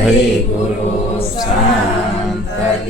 હરે ગુરુ શાંતલી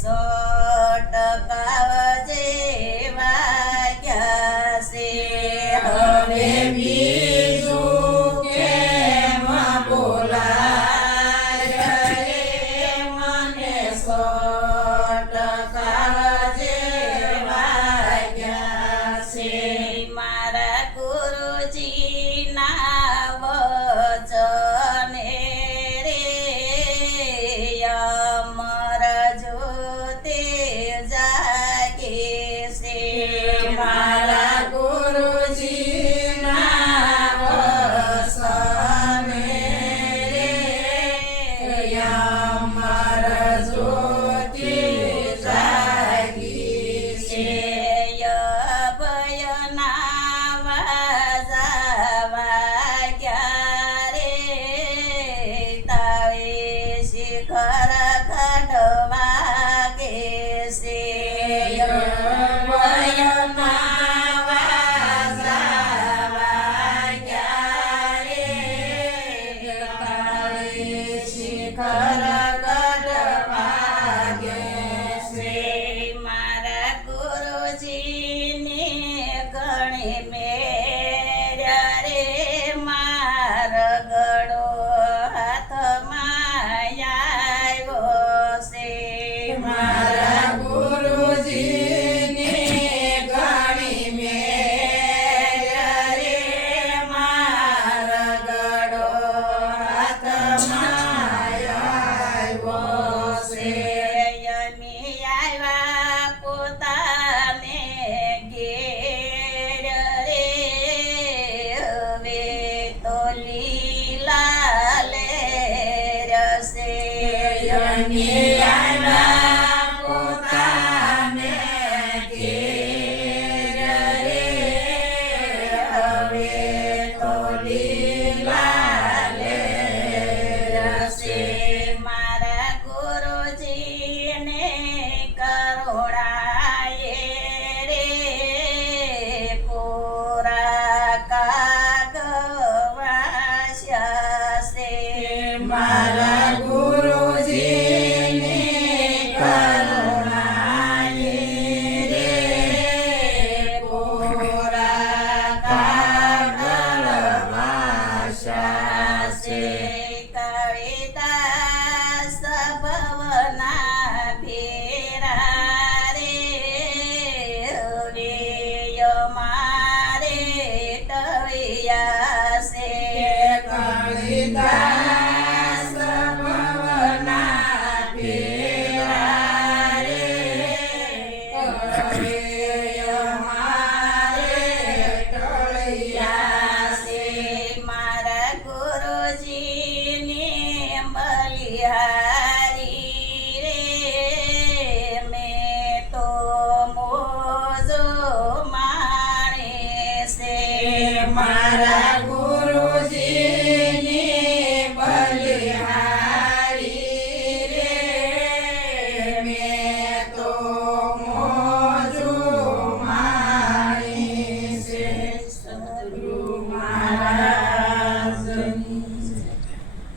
સો ટકા જેવા છે. હવે બીજું કેમાં બોલાય મને સો ટકા જેવા છે. મારા ગુરુજીના en, me, 这么厉害。